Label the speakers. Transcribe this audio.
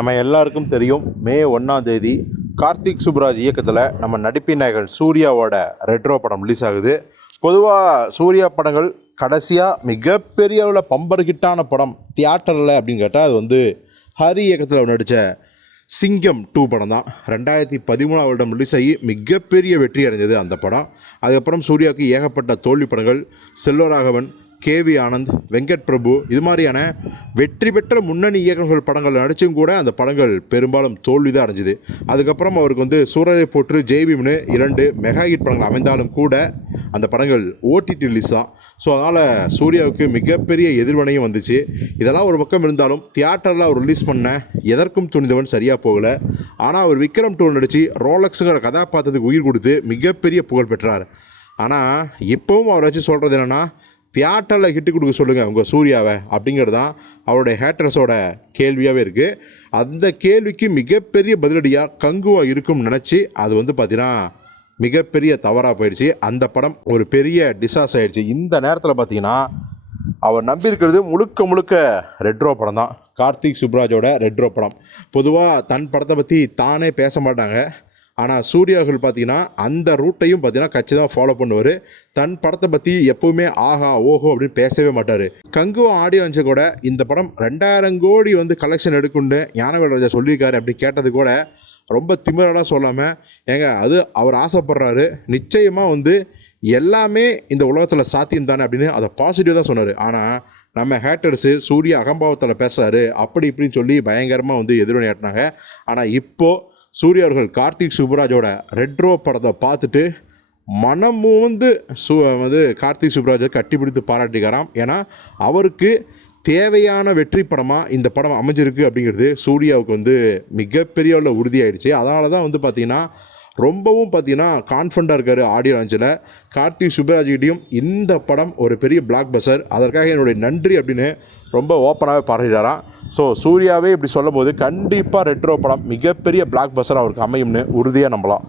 Speaker 1: நம்ம எல்லாருக்கும் தெரியும் மே ஒன்றாம் தேதி கார்த்திக் சுப்ராஜ் இயக்கத்தில் நம்ம நடிப்பின் நாயகன் சூர்யாவோட ரெட்ரோ படம் ரிலீஸ் ஆகுது. பொதுவாக சூர்யா படங்கள் கடைசியாக மிகப்பெரிய அளவில் பம்பர் ஹிட்டான படம் தியேட்டரில் அப்படின்னு கேட்டால் அது வந்து ஹரி இயக்கத்தில் நடித்த சிங்கம் டூ படம் தான். ரெண்டாயிரத்தி பதிமூணாம் வருடம் ரிலீஸ் ஆகி மிகப்பெரிய வெற்றி அடைஞ்சது அந்த படம். அதுக்கப்புறம் சூர்யாவுக்கு ஏகப்பட்ட தோல்வி படங்கள் செல்வராகவன் கேவி ஆனந்த் வெங்கட் பிரபு இது மாதிரியான வெற்றி பெற்ற முன்னணி இயக்குநர்கள் படங்கள் நடிச்சும் கூட அந்த படங்கள் பெரும்பாலும் தோல்வி தான் அடைஞ்சுது. அதுக்கப்புறம் அவருக்கு வந்து சூரரை போற்று ஜெய்பீம்னு இரண்டு மெகா ஹிட் படங்கள் அமைந்தாலும் கூட அந்த படங்கள் ஓடிடி ரிலீஸ் தான் ஸோ அதனால் சூர்யாவுக்கு மிகப்பெரிய எதிர்வினையும் வந்துச்சு. இதெல்லாம் ஒரு பக்கம் இருந்தாலும் தியேட்டரில் அவர் ரிலீஸ் பண்ண எதற்கும் துணிந்தவன் சரியாக போகலை. ஆனால் அவர் விக்ரம் டூ நடித்து ரோலக்ஸுங்கிற கதாபாத்திரத்துக்கு உயிர் கொடுத்து மிகப்பெரிய புகழ் பெற்றார். ஆனால் இப்போவும் அவரை வச்சு சொல்கிறது என்னென்னா தியேட்டரில் ஹிட்டு கொடுக்க சொல்லுங்கள் உங்கள் சூர்யாவை அப்படிங்கிறது தான் அவருடைய ஹேட்டர்ஸோட கேள்வியாகவே இருக்குது அந்த கேள்விக்கு மிகப்பெரிய பதிலடியாக கங்குவா இருக்கும்னு நினச்சி அது வந்து பார்த்தீங்கன்னா மிகப்பெரிய தவறாக போயிடுச்சு. அந்த படம் ஒரு பெரிய டிசாஸ் ஆகிடுச்சு இந்த நேரத்தில் பார்த்தீங்கன்னா அவர் நம்பியிருக்கிறது முழுக்க முழுக்க ரெட்ரோ படம் தான். கார்த்திக் சுப்ராஜோட ரெட்ரோ படம். பொதுவாக தன் படத்தை பற்றி தானே பேச மாட்டாங்க. ஆனால் சூர்யார்கள் பார்த்தீங்கன்னா அந்த ரூட்டையும் பார்த்தீங்கன்னா கச்சிதமாக ஃபாலோ பண்ணுவார். தன் படத்தை பற்றி எப்போவுமே ஆஹா ஓஹோ அப்படின்னு பேசவே மாட்டார். கங்குவா ஆடியன்ஸு கூட இந்த படம் ரெண்டாயிரம் கோடி வந்து கலெக்ஷன் எடுக்குன்னு ஞானவேல் ராஜா சொல்லியிருக்காரு. அப்படி கேட்டது கூட ரொம்ப திமிரலாக சொல்லாமல் ஏங்க அது அவர் ஆசைப்படுறாரு. நிச்சயமாக வந்து எல்லாமே இந்த உலகத்தில் சாத்தியம் தானே அப்படின்னு அதை பாசிட்டிவ் தான் சொன்னார். ஆனால் நம்ம ஹேட்டர்ஸு சூர்யா அகம்பாவத்தில் பேசுகிறாரு அப்படி இப்படின்னு சொல்லி பயங்கரமாக வந்து எதிர்வினையாட்டினாங்க. ஆனால் இப்போது சூர்யா அவர்கள் கார்த்திக் சுப்ராஜோட ரெட்ரோ படத்தை பார்த்துட்டு மனம் வந்து சு வந்து கார்த்திக் சுப்ராஜை கட்டிப்பிடித்து பாராட்டிக்கிறாராம் ஏன்னா அவருக்கு தேவையான வெற்றி படமாக இந்த படம் அமைஞ்சிருக்கு அப்படிங்கிறது சூர்யாவுக்கு வந்து மிகப்பெரிய உள்ள உறுதியாயிடுச்சு. அதனால தான் வந்து பார்த்திங்கன்னா ரொம்பவும் பார்த்தீங்கன்னா கான்ஃபிடண்ட்டாக இருக்கார் ஆடியோ லான்ச்சில் கார்த்திக் சுப்ராஜ்கிட்டையும் இந்த படம் ஒரு பெரிய பிளாக் பஸ்டர் அதற்காக என்னுடைய நன்றி அப்படின்னு ரொம்ப ஓப்பனாகவே பாராட்டிட்டாராம் ஸோ சூர்யாவே இப்படி சொல்லும் போது கண்டிப்பாக ரெட்ரோ படம் மிகப்பெரிய பிளாக் பஸ்டர் அவருக்கு அமையும்னு உறுதியாக நம்பலாம்.